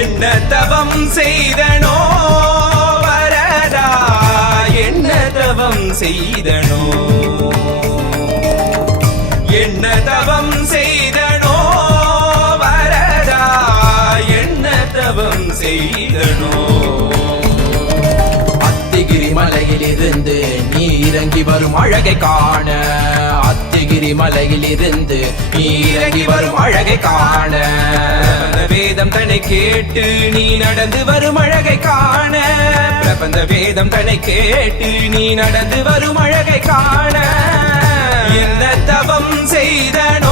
என்ன தவம் செய்தனோ வரதா, என்ன தவம் செய்தனோ, என்ன தவம் செய்தனோ வரதா, என்ன தவம் செய்தனோ. அத்திகிரி மலையில் இருந்து நீ இறங்கி வரும் அழகை காண, அத்திகிரி மலையில் இருந்து நீ இறங்கி வரும் அழகை காண, வேதம் தன்னை கேட்டு நீ நடந்து வரும் அழகை காண, பிரபந்த வேதம் தன்னை கேட்டு நீ நடந்து வரும் அழகை காண. என்ன தவம் செய்தனோ